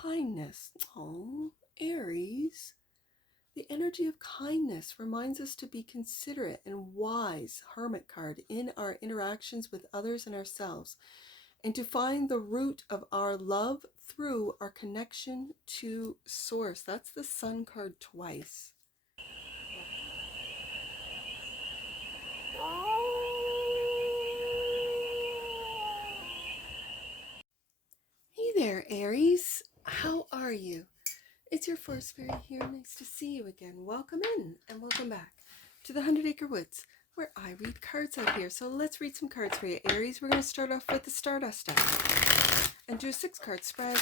kindness. Oh, Aries. The energy of kindness reminds us to be considerate and wise, Hermit card, in our interactions with others and ourselves, and to find the root of our love through our connection to Source. That's the Sun card twice. Hey there, Aries. How are you? It's your Forest Fairy here. Nice to see you again. Welcome in and welcome back to the 100 Acre Woods, where I read cards out here. So let's read some cards for you, Aries. We're going to start off with the Stardust deck and do a 6-card spread,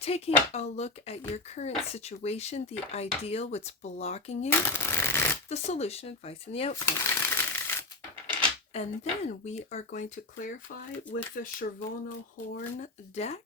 taking a look at your current situation, the ideal, what's blocking you, the solution, advice, and the outcome. And then we are going to clarify with the CHERVONO-CHORNE deck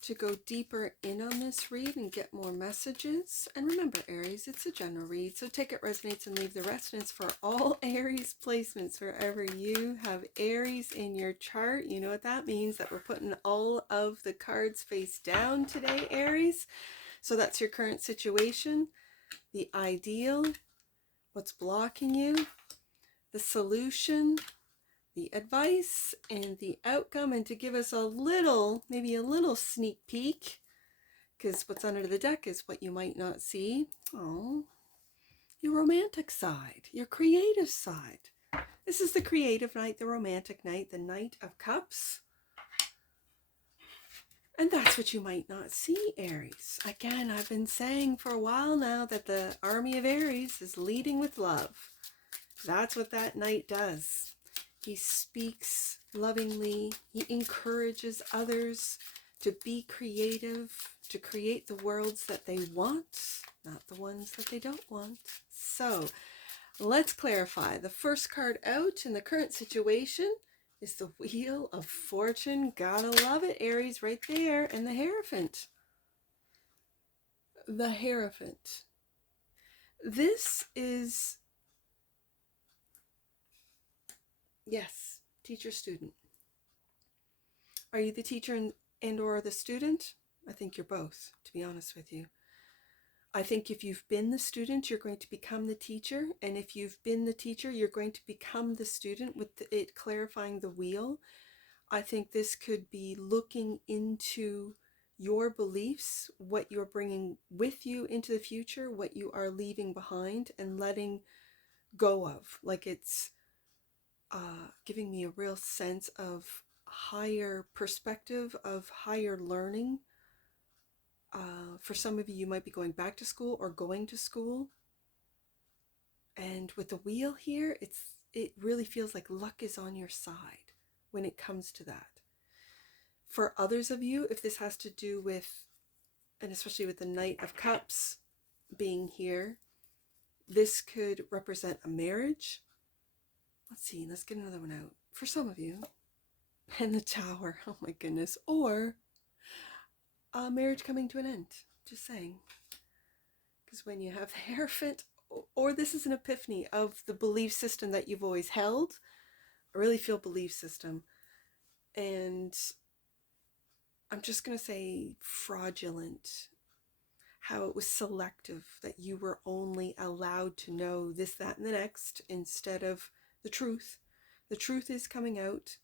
to go deeper in on this read and get more messages. And remember, Aries, it's a general read, so take it resonates and leave the rest. And it's for all Aries placements. Wherever you have Aries in your chart, you know what that means, that we're putting all of the cards face down today, Aries. So that's your current situation, the ideal, what's blocking you, the solution, the advice, and the outcome. And to give us a little, maybe a little sneak peek, because what's under the deck is what you might not see. Oh, your romantic side, your creative side. This is the creative night, the romantic night, the Knight of Cups. And that's what you might not see, Aries. Again, I've been saying for a while now that the army of Aries is leading with love. That's what that knight does. He speaks lovingly. He encourages others to be creative, to create the worlds that they want, not the ones that they don't want. So let's clarify. The first card out in the current situation is the Wheel of Fortune. Gotta love it, Aries, right there. And the Hierophant. The Hierophant. This is, yes, teacher-student. Are you the teacher and or the student? I think you're both, to be honest with you. I think if you've been the student, you're going to become the teacher. And if you've been the teacher, you're going to become the student, with it clarifying the wheel. I think this could be looking into your beliefs, what you're bringing with you into the future, what you are leaving behind and letting go of. Like it's giving me a real sense of higher perspective, of higher learning. For some of you, you might be going back to school or going to school. And with the wheel here, it really feels like luck is on your side when it comes to that. For others of you, if this has to do with, and especially with the Knight of Cups being here, this could represent a marriage. Let's see, let's get another one out. For some of you, and the Tower, oh my goodness, or a marriage coming to an end, just saying. Because when you have the Hierophant, or this is an epiphany of the belief system that you've always held. I really feel belief system. And I'm just going to say fraudulent. How it was selective, that you were only allowed to know this, that, and the next instead of the truth. The truth is coming out.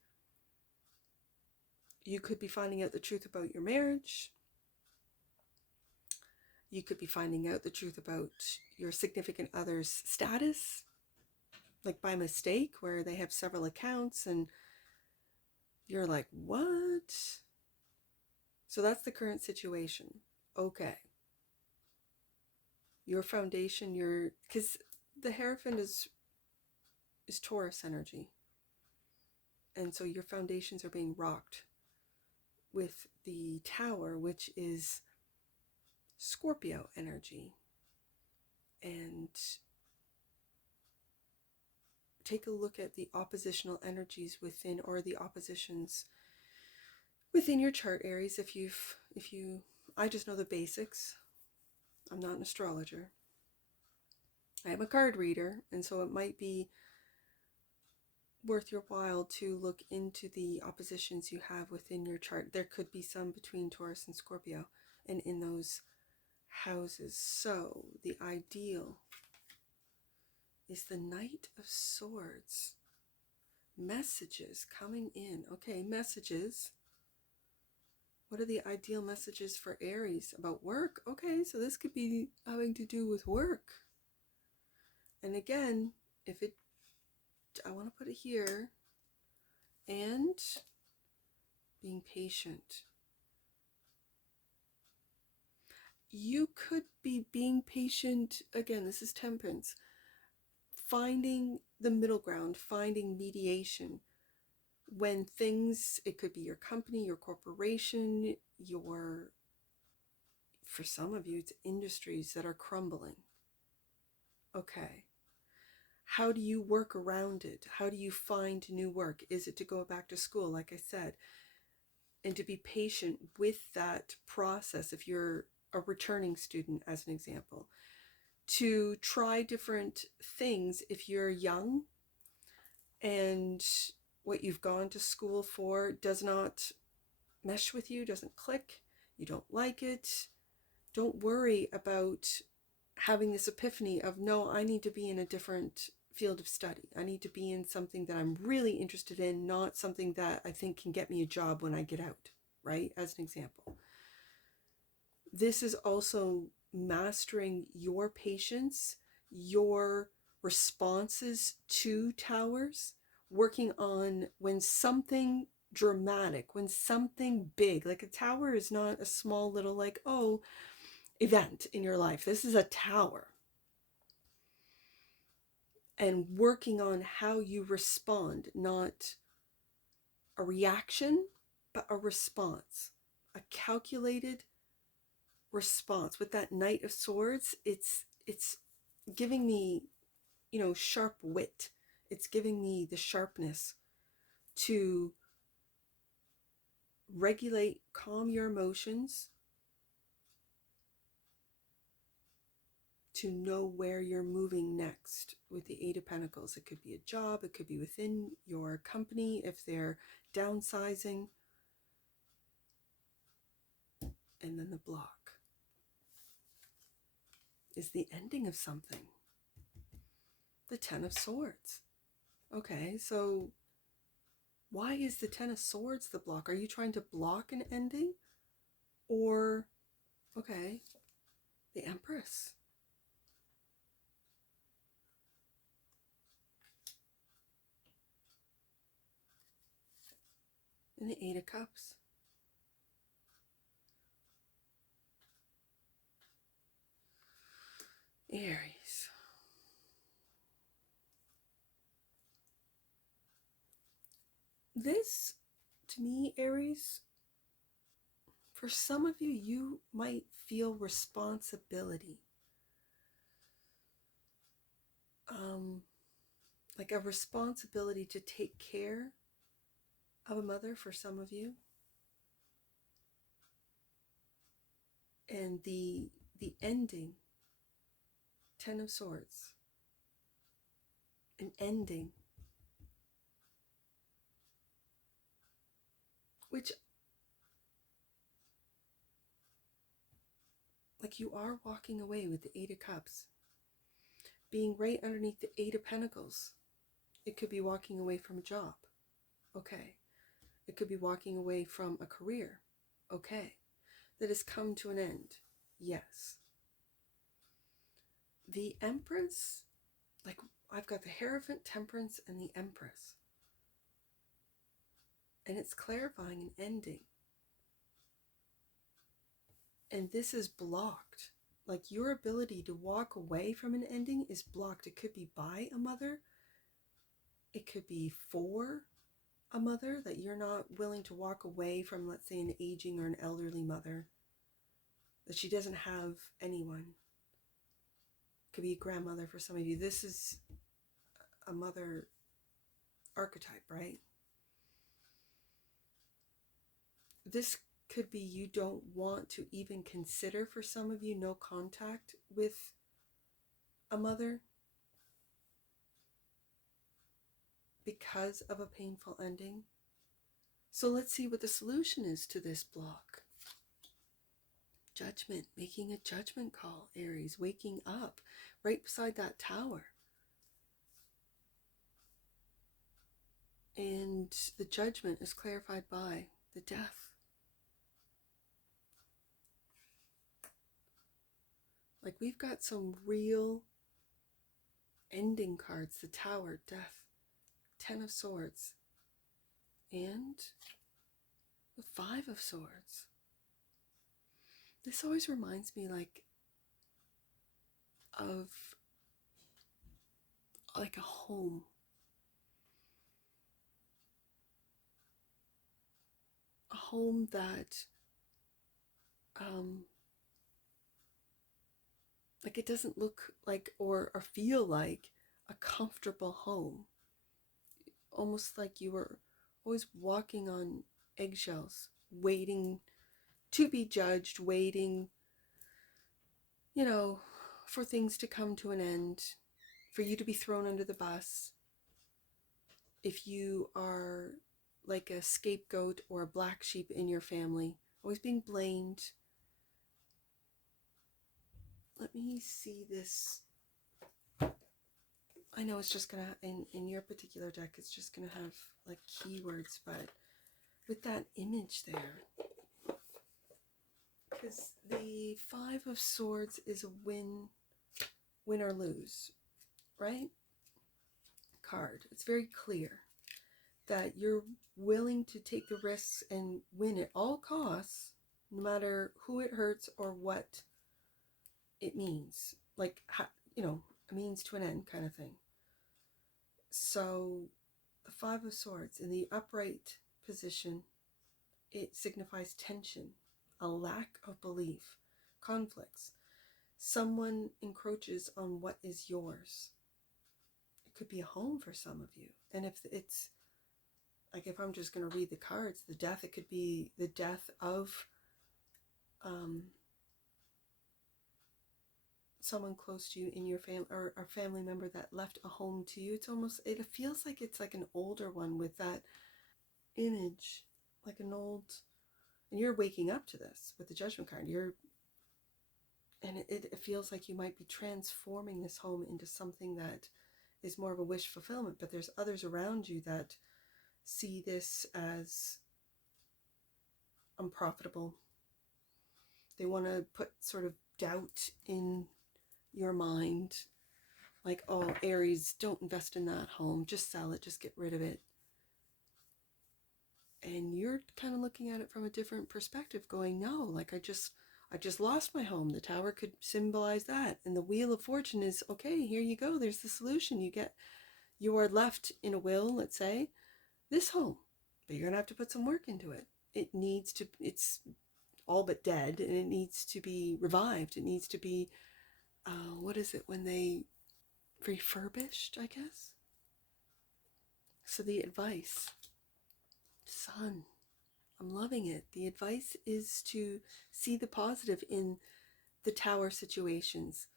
You could be finding out the truth about your marriage. You could be finding out the truth about your significant other's status, like by mistake, where they have several accounts and you're like, what? So that's the current situation. Okay. Your foundation, because the Hierophant is Taurus energy. And so your foundations are being rocked with the Tower, which is Scorpio energy. And take a look at the oppositional energies within, or the oppositions within your chart, Aries. I just know the basics. I'm not an astrologer. I am a card reader, and so it might be worth your while to look into the oppositions you have within your chart. There could be some between Taurus and Scorpio and in those houses. So the ideal is the Knight of Swords. Messages coming in. Okay, messages. What are the ideal messages for Aries about work? Okay, so this could be having to do with work. And again, I want to put it here, and being patient. You could be being patient, again, this is Temperance, finding the middle ground, finding mediation when things, it could be your company, your corporation, for some of you, it's industries that are crumbling. Okay. How do you work around it? How do you find new work? Is it to go back to school, like I said, and to be patient with that process if you're a returning student, as an example, to try different things if you're young and what you've gone to school for does not mesh with you, doesn't click, you don't like it. Don't worry about having this epiphany of, no, I need to be in a different field of study. I need to be in something that I'm really interested in, not something that I think can get me a job when I get out, right? As an example. This is also mastering your patience, your responses to towers, working on when something dramatic, when something big, like a tower is not a small little like, oh, event in your life. This is a tower. And working on how you respond, not a reaction, but a response, a calculated response. With that Knight of Swords, it's giving me, sharp wit. It's giving me the sharpness to regulate, calm your emotions, to know where you're moving next. With the Eight of Pentacles, it could be a job, it could be within your company if they're downsizing. And then the block is the ending of something. The Ten of Swords. Okay, so why is the Ten of Swords the block? Are you trying to block an ending? Or, okay, the Empress. And the Eight of Cups. Aries. This, to me, Aries, for some of you, you might feel responsibility. Like a responsibility to take care of a mother for some of you. And the ending, Ten of Swords, an ending, which, like, you are walking away with the Eight of Cups, being right underneath the Eight of Pentacles. It could be walking away from a job. Okay. It could be walking away from a career. Okay. That has come to an end. Yes. The Empress, like, I've got the Hierophant, Temperance, and the Empress. And it's clarifying an ending. And this is blocked. Like, your ability to walk away from an ending is blocked. It could be by a mother. It could be for a mother, that you're not willing to walk away from, let's say, an aging or an elderly mother, that she doesn't have anyone. It could be a grandmother for some of you. This is a mother archetype, right? This could be you don't want to even consider, for some of you, no contact with a mother because of a painful ending. So let's see what the solution is to this block. Judgment, making a judgment call, Aries, waking up right beside that tower. And the judgment is clarified by the death. Like, we've got some real ending cards. The Tower, Death, 10 of Swords, and the 5 of Swords. This always reminds me of a home. A home that it doesn't look like or feel like a comfortable home. Almost like you were always walking on eggshells, waiting to be judged, waiting, for things to come to an end, for you to be thrown under the bus. If you are like a scapegoat or a black sheep in your family, always being blamed. Let me see this. I know it's just gonna, in your particular deck, it's just gonna have like keywords, but with that image there, because the 5 of Swords is a win or lose, right? Card. It's very clear that you're willing to take the risks and win at all costs, no matter who it hurts or what it means. Like, a means to an end kind of thing. So the 5 of Swords in the upright position, it signifies tension, a lack of belief, conflicts. Someone encroaches on what is yours. It could be a home for some of you. And if it's like, if I'm just going to read the cards, the death, it could be the death of someone close to you in your family, or a family member that left a home to you. It's almost, it feels like it's like an older one with that image, like an old, and you're waking up to this with the Judgment card. And it feels like you might be transforming this home into something that is more of a wish fulfillment, but there's others around you that see this as unprofitable. They want to put sort of doubt in your mind, like, oh, Aries, don't invest in that home, just sell it, just get rid of it. And you're kind of looking at it from a different perspective, going, no, like, I just lost my home. The Tower could symbolize that, and the Wheel of Fortune is, okay, here you go, there's the solution. You are left in a will, let's say, this home, but you're gonna have to put some work into it. It's all but dead, and it needs to be revived. It needs to be, what is it when they refurbished, I guess? So the advice, Sun, I'm loving it. The advice is to see the positive in the Tower situations,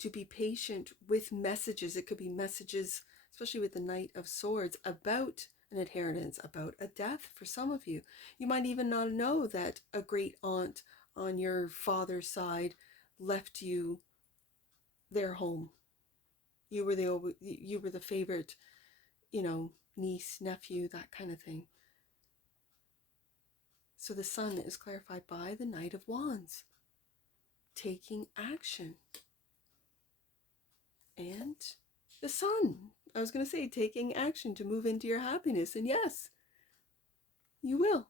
to be patient with messages. It could be messages, especially with the Knight of Swords, about an inheritance, about a death for some of you. You might even not know that a great aunt on your father's side left you their home. You were the favorite, niece, nephew, that kind of thing. So the Sun is clarified by the Knight of Wands, taking action. And the Sun, I was going to say, taking action to move into your happiness. And yes, you will.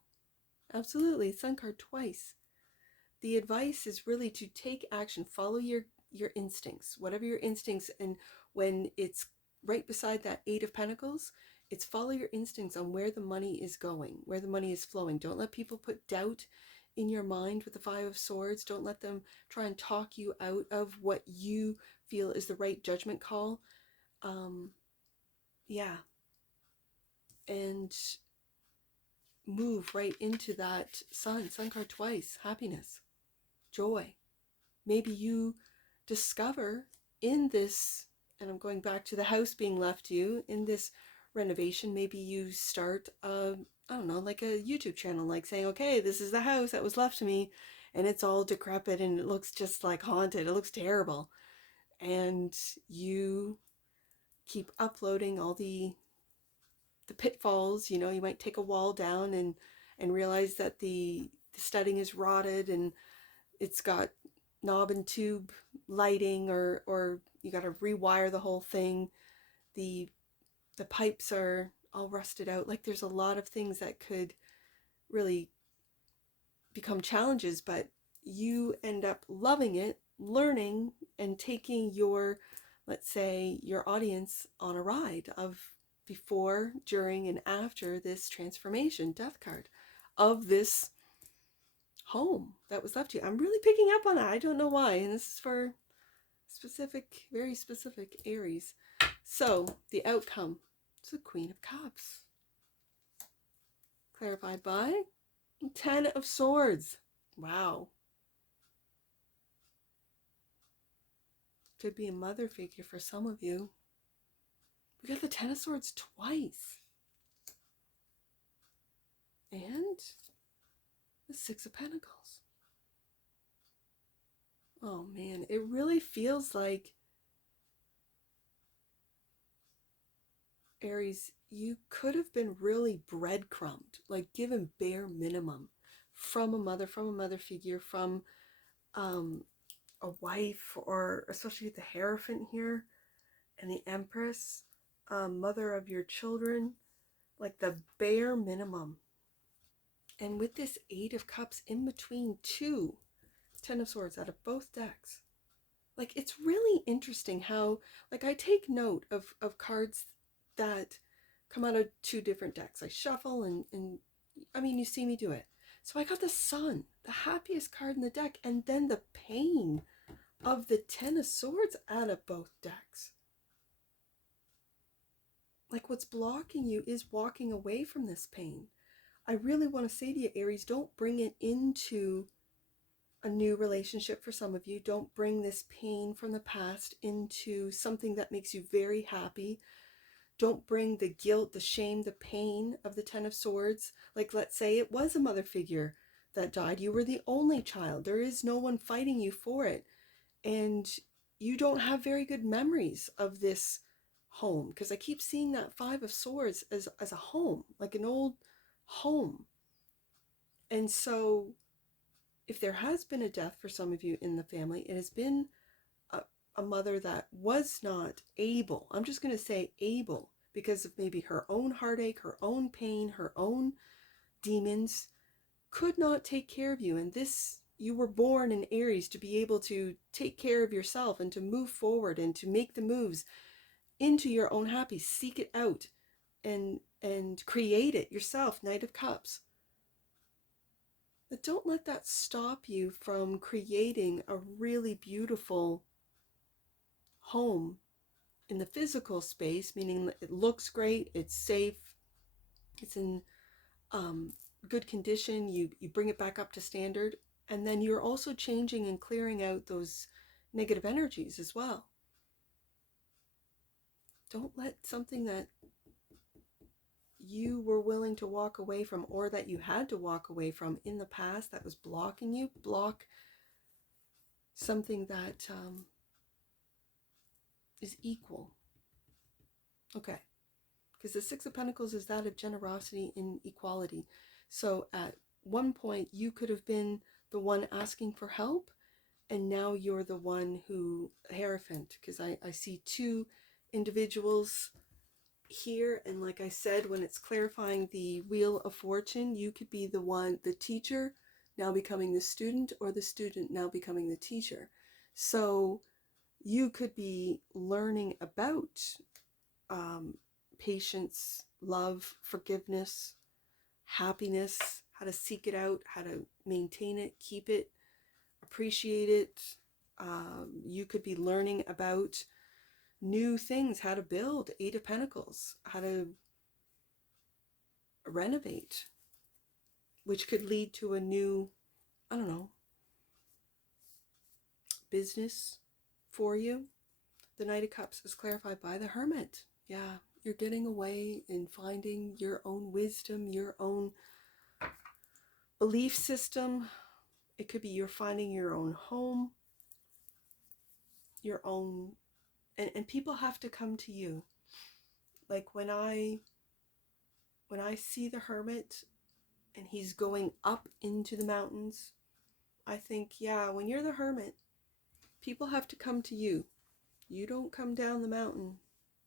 Absolutely. Sun card twice. The advice is really to take action, follow your instincts, whatever your instincts. And when it's right beside that 8 of Pentacles, it's follow your instincts on where the money is going, where the money is flowing. Don't let people put doubt in your mind with the 5 of Swords. Don't let them try and talk you out of what you feel is the right judgment call. And move right into that Sun card twice, happiness, joy. Maybe you discover in this, and I'm going back to the house being left to you, in this renovation. Maybe you start I don't know, like a YouTube channel, like saying, okay, this is the house that was left to me, and it's all decrepit and it looks just like haunted. It looks terrible. And you keep uploading all the pitfalls. You know, you might take a wall down and realize that the studding is rotted and it's got knob and tube lighting, or you got to rewire the whole thing. The pipes are all rusted out. Like, there's a lot of things that could really become challenges, but you end up loving it, learning, and taking your, let's say, your audience on a ride of before, during, and after this transformation death card of this home that was left to you. I'm really picking up on that. I don't know why. And this is for specific, very specific Aries. So the outcome is the Queen of Cups. Clarified by 10 of Swords. Wow. Could be a mother figure for some of you. We got the 10 of Swords twice. And the 6 of Pentacles. Oh man, it really feels like, Aries, you could have been really breadcrumbed, like given bare minimum from a mother figure, from a wife, or especially the Hierophant here and the Empress, mother of your children, like the bare minimum. And with this 8 of Cups in between two 10 of Swords out of both decks, like, it's really interesting how, like, I take note of cards that come out of two different decks. I shuffle and I mean, you see me do it. So I got the Sun, the happiest card in the deck, and then the pain of the 10 of Swords out of both decks. Like, what's blocking you is walking away from this pain. I really want to say to you, Aries, don't bring it into a new relationship. For some of you, don't bring this pain from the past into something that makes you very happy. Don't bring the guilt, the shame, the pain of the 10 of Swords. Like, let's say it was a mother figure that died. You were the only child. There is no one fighting you for it. And you don't have very good memories of this home, because I keep seeing that 5 of Swords as a home, like an old home. And so if there has been a death for some of you in the family, it has been a mother that was not able, I'm just going to say able, because of maybe her own heartache, her own pain, her own demons, could not take care of you. And this, you were born in Aries to be able to take care of yourself and to move forward and to make the moves into your own happy, seek it out and create it yourself. Knight of Cups. But don't let that stop you from creating a really beautiful home in the physical space, meaning it looks great, it's safe, it's in good condition, you bring it back up to standard, and then you're also changing and clearing out those negative energies as well. Don't let something that you were willing to walk away from, or that you had to walk away from in the past that was blocking you, block something that is equal. Okay, because the 6 of Pentacles is that of generosity and equality. So at one point you could have been the one asking for help, and now you're the one who, Hierophant, because I see two individuals here. And like I said, when it's clarifying the Wheel of Fortune, you could be the one, the teacher now becoming the student, or the student now becoming the teacher. So you could be learning about patience, love, forgiveness, happiness, how to seek it out, how to maintain it, keep it, appreciate it. You could be learning about new things, how to build, 8 of Pentacles, how to renovate, which could lead to a new, I don't know, business for you. The Knight of Cups is clarified by the Hermit. Yeah, You're getting away and finding your own wisdom, your own belief system. It could be you're finding your own home, your own, and people have to come to you. Like when I see the hermit and he's going up into the mountains, I think, yeah, when you're the hermit, people have to come to you. You don't come down the mountain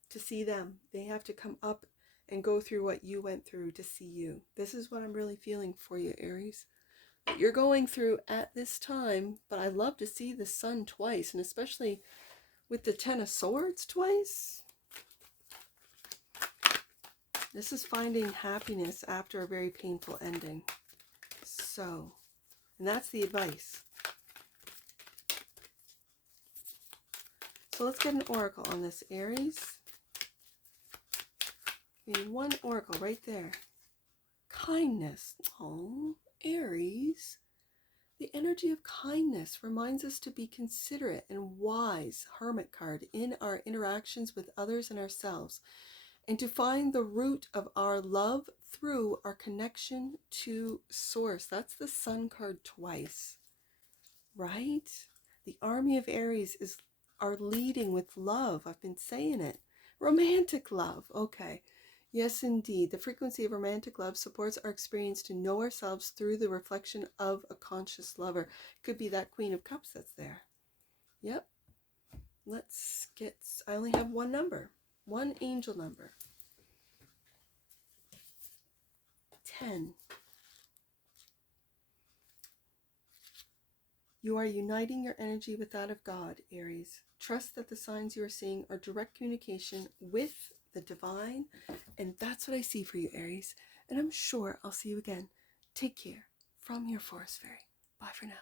to see them. They have to come up and go through what you went through to see you. This is what I'm really feeling for you, Aries. You're going through at this time, but I love to see the sun twice, and especially with the Ten of Swords twice. This is finding happiness after a very painful ending. So, and that's the advice. So let's get an oracle on this, Aries. We need one oracle right there. Kindness. Oh, Aries. The energy of kindness reminds us to be considerate and wise, Hermit card, in our interactions with others and ourselves, and to find the root of our love through our connection to Source. That's the Sun card twice, right? The army of Aries are leading with love. I've been saying it. Romantic love. Okay. Yes, indeed. The frequency of romantic love supports our experience to know ourselves through the reflection of a conscious lover. Could be that Queen of Cups that's there. Yep. Let's get, I only have one number. One angel number. 10. You are uniting your energy with that of God, Aries. Trust that the signs you are seeing are direct communication with the divine, and that's what I see for you, Aries. And I'm sure I'll see you again. Take care. From your Forest Fairy. Bye for now.